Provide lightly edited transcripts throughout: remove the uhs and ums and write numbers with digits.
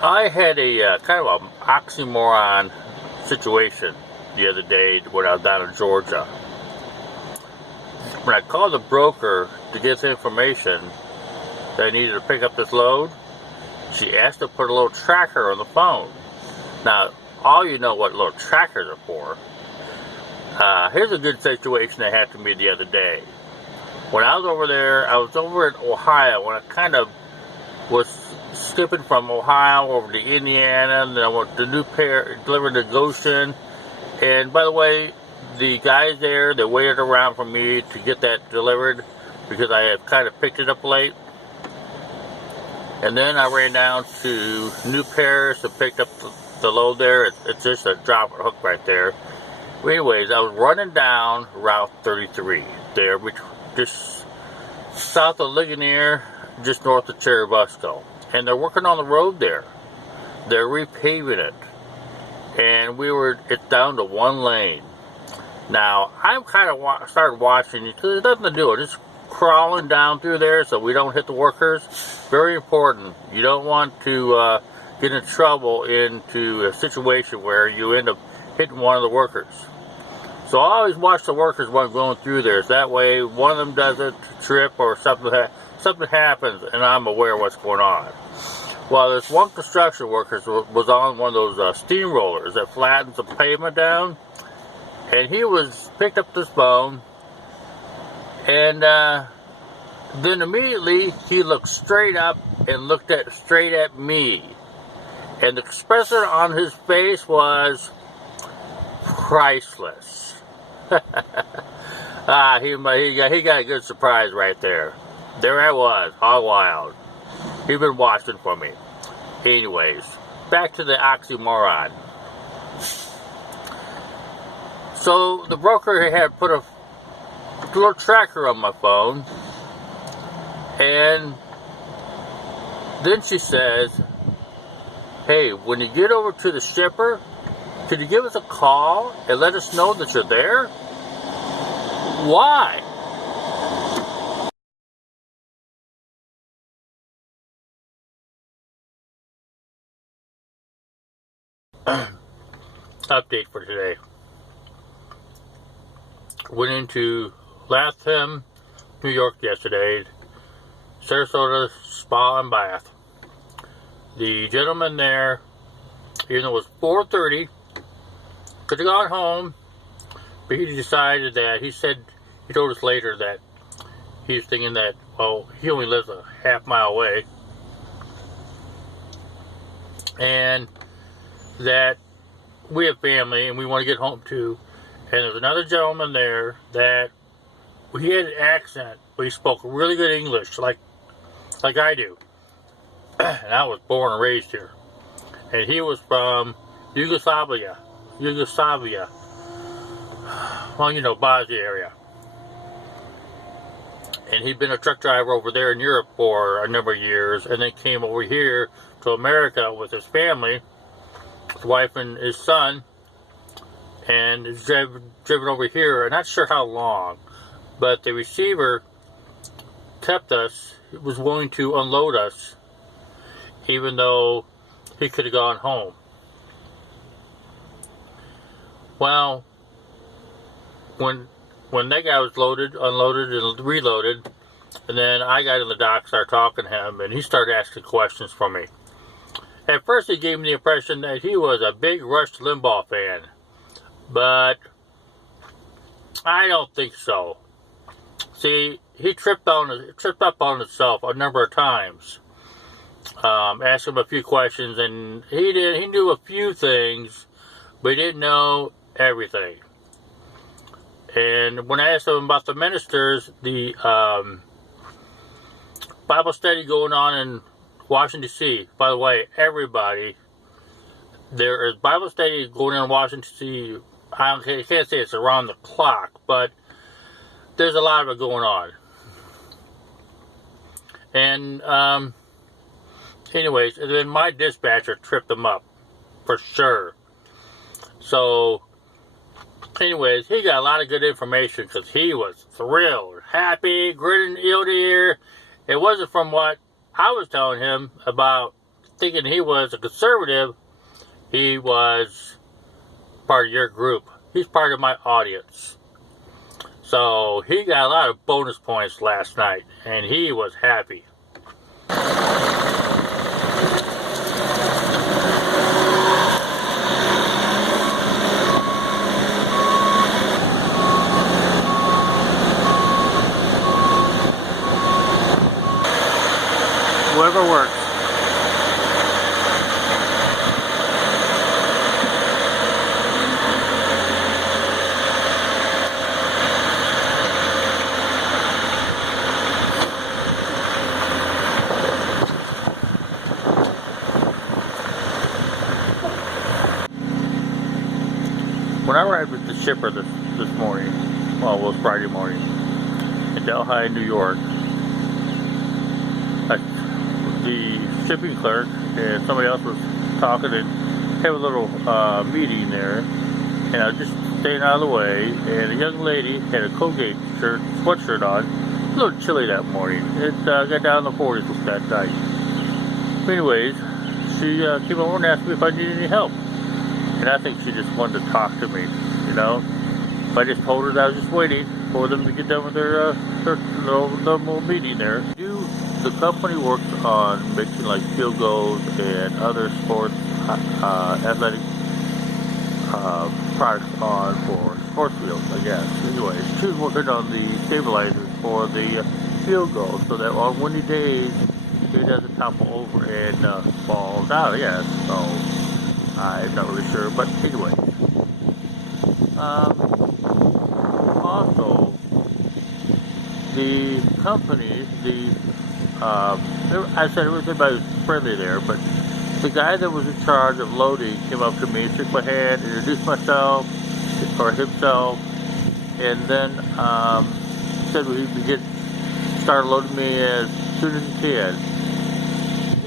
I had a kind of an oxymoron situation the other day when I was down in Georgia. When I called the broker to get the information that I needed to pick up this load, she asked to put a little tracker on the phone. Now, all you know what little trackers are for. Here's a good situation that happened to me the other day. When I was over there, I was over in Ohio when I kind of was skipping from Ohio over to Indiana, and then I went to New Pair, delivered to Goshen. And by the way, the guys there, they waited around for me to get that delivered because I have kind of picked it up late. And then I ran down to New Paris and picked up the load there. It's just a drop and hook right there. But anyways, I was running down Route 33 there, which just south of Ligonier, just north of Cherubusco. And they're working on the road there. They're repaving it. And it's down to one lane. Now, I'm kind of started watching, because there's nothing to do. I'm just crawling down through there so we don't hit the workers. Very important. You don't want to get in trouble into a situation where you end up hitting one of the workers. So I always watch the workers when I'm going through there. So that way, one of them doesn't trip or something happens, and I'm aware of what's going on. Well, this one construction worker was on one of those steamrollers that flattens the pavement down, and he picked up this phone, and then immediately he looked straight up and looked straight at me, and the expression on his face was priceless. He got a good surprise right there. There I was, Hogwild. He'd been watching for me. Anyways, back to the oxymoron. So the broker had put a little tracker on my phone, and then she says, "Hey, when you get over to the shipper, could you give us a call and let us know that you're there?" Why? Update for today. Went into Latham, New York yesterday. Sarasota Spa and Bath. The gentleman there, even though it was 4:30, could have gone home, but he decided that, he told us later that he was thinking that, well, he only lives a half-mile away, and that we have family and we want to get home too. And there's another gentleman there that he had an accent, but he spoke really good English, like I do. And I was born and raised here. And he was from Yugoslavia. Well, you know, Bosnia area. And he'd been a truck driver over there in Europe for a number of years, and then came over here to America with his family, his wife and his son, and is driven over here. I'm not sure how long, but the receiver kept us, was willing to unload us, even though he could have gone home. Well, when that guy was unloaded and reloaded, and then I got in the dock, started talking to him, and he started asking questions from me. At first, he gave me the impression that he was a big Rush Limbaugh fan, but I don't think so. See, he tripped up on himself a number of times. Asked him a few questions, and he knew a few things, but he didn't know everything. And when I asked him about the ministers, the Bible study going on in Washington, D.C. By the way, everybody, there is Bible study going on in Washington, D.C. I can't say it's around the clock, but there's a lot of it going on. And anyways, then my dispatcher tripped him up, for sure. So, anyways, he got a lot of good information because he was thrilled, happy, grinning ear to ear. It wasn't from what I was telling him about thinking he was a conservative, he was part of your group. He's part of my audience. So he got a lot of bonus points last night, and he was happy. Whatever works. When I arrived with the shipper this morning, well, it was Friday morning, in Delhi, New York, the shipping clerk and somebody else was talking and have a little meeting there, and I was just staying out of the way, and a young lady had a Colgate sweatshirt on. A little chilly that morning. It got down in the 40s that night. Anyways, she came over and asked me if I needed any help. And I think she just wanted to talk to me, you know. I just told her that I was just waiting for them to get done with their normal meeting there. The company works on making like field goals and other sports, athletic products on for sports fields, I guess. Anyways, she was working on the stabilizers for the field goals so that on windy days it doesn't topple over and fall down, I guess. So I'm not really sure, but anyway. Also, the company, I said everybody was friendly there, but the guy that was in charge of loading came up to me, shook my hand, introduced himself, and then said he'd start loading me as soon as he can.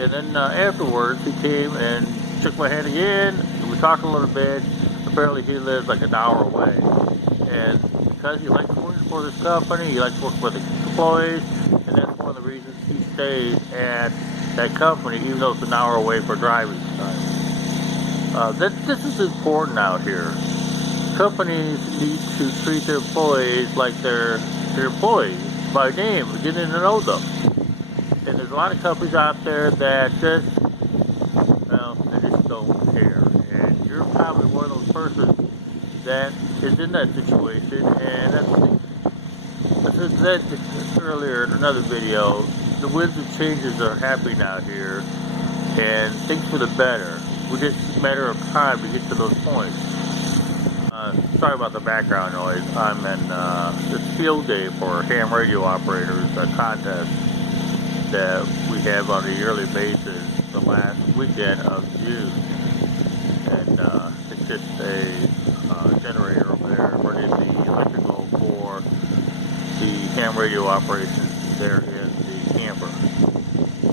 And then afterwards, he came and shook my hand again, and we talked a little bit. Apparently he lives like an hour away, and because he likes working for this company, he likes working for the employees, and that's one of the reasons he stays at that company even though it's an hour away for driving time. This is important out here. Companies need to treat their employees like their employees by name, getting to know them. And there's a lot of companies out there that just don't care. And you're probably one of those persons that is in that situation. And I said earlier in another video, the winds of changes are happening out here, and things for the better. It's just a matter of time to get to those points. Sorry about the background noise. I'm in it's field day for ham radio operators, a contest that we have on a yearly basis the last weekend of June. And it's just a generator over there running the electrical for the ham radio operations there in the camper.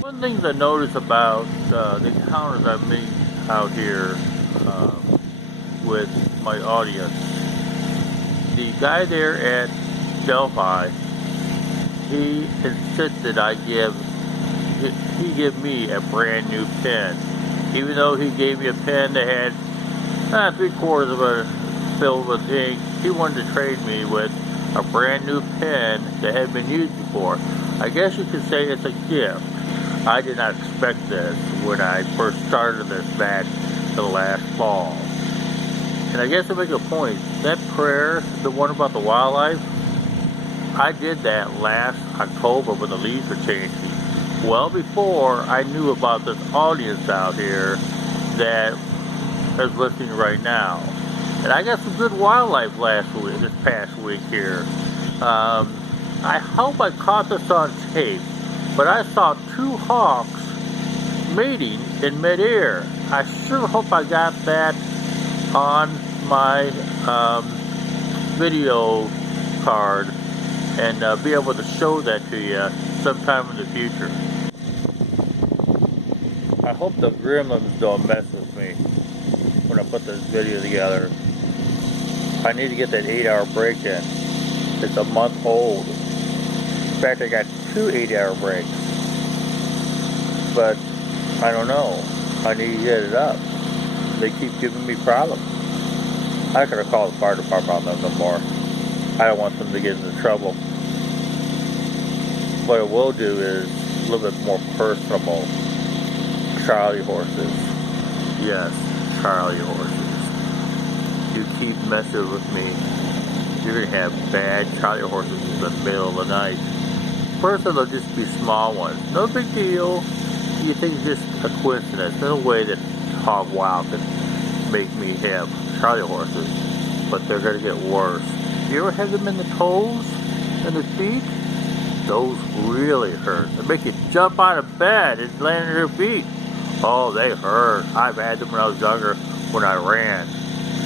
One of the things I noticed about the encounters I made out here with my audience, the guy there at Delphi, he insisted he give me a brand new pen, even though he gave me a pen that had 3/4 of it filled with ink. He wanted to trade me with a brand new pen that had been used before. I guess you could say it's a gift. I did not expect this when I first started this back the last fall. And I guess to make a point, that prayer, the one about the wildlife, I did that last October when the leaves were changing. Well before I knew about this audience out here that is listening right now. And I got some good wildlife this past week here. I hope I caught this on tape, but I saw 2 hawks mating in midair. I sure hope I got that on my video card and be able to show that to you sometime in the future. I hope the gremlins don't mess with me when I put this video together. I need to get that 8-hour break in. It's a month old. In fact, I got 2 8-hour breaks. But I don't know. I need to get it up. They keep giving me problems. I'm not going to call the fire department on them no more. I don't want them to get into trouble. What I will do is a little bit more personable. Charlie horses. Yes, Charlie horses. You keep messing with me, you're going to have bad Charlie horses in the middle of the night. First, it'll just be small ones. No big deal. You think it's just a coincidence. No way that Hogwild can make me have Charlie horses. But they're going to get worse. You ever have them in the toes and the feet? Those really hurt. They make you jump out of bed and land on your feet. Oh, they hurt. I've had them when I was younger when I ran.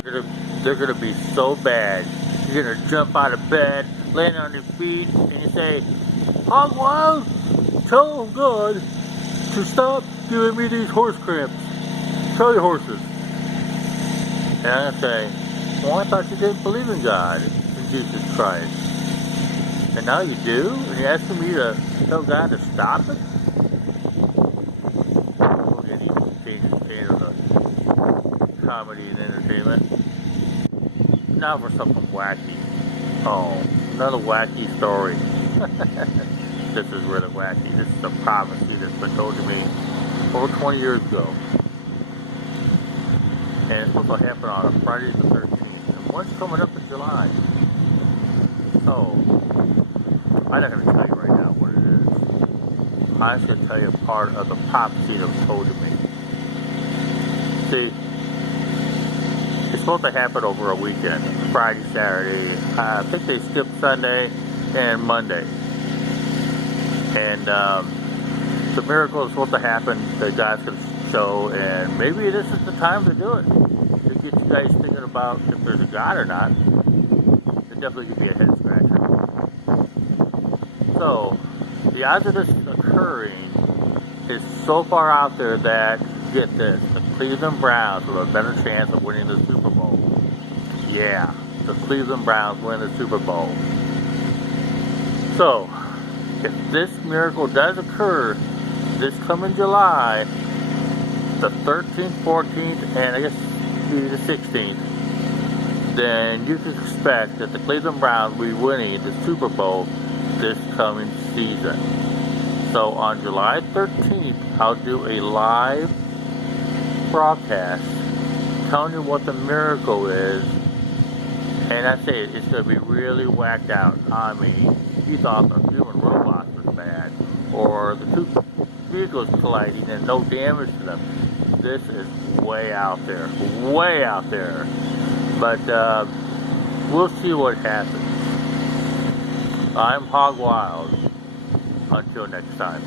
They're going to be so bad. You're going to jump out of bed, land on your feet, and you say, Hogwild, tell God to stop giving me these horse cramps. Charlie horses. And I'm going to say, well, I thought you didn't believe in God, in Jesus Christ. And now you do? And you're asking me to tell God to stop it? We'll get even change of the comedy and entertainment. Now for something wacky. Oh, another wacky story. This is really wacky. This is a prophecy that's been told to me over 20 years ago. And it's supposed to happen on a Friday the 13th. And what's coming up in July? So, I'm not going to tell you right now what it is. I'm just going to tell you part of the prophecy that was told to me. See, it's supposed to happen over a weekend. Friday, Saturday. I think they skipped Sunday and Monday. And the miracle is supposed to happen that God's going to show. And maybe this is the time to do it. To get you guys thinking about if there's a God or not. It definitely could be a head scratcher. So, the odds of this occurring is so far out there that, get this, the Cleveland Browns have a better chance of winning the Super Bowl. Yeah, the Cleveland Browns win the Super Bowl. So, if this miracle does occur this coming July, the 13th, 14th, and I guess maybe the 16th, then you can expect that the Cleveland Browns will be winning the Super Bowl this coming season. So on July 13th, I'll do a live broadcast telling you what the miracle is. And I say it's going to be really whacked out. I mean, you thought the human robots was bad, or the two vehicles colliding and no damage to them. This is way out there. Way out there. But we'll see what happens. I'm Hogwild. Until next time.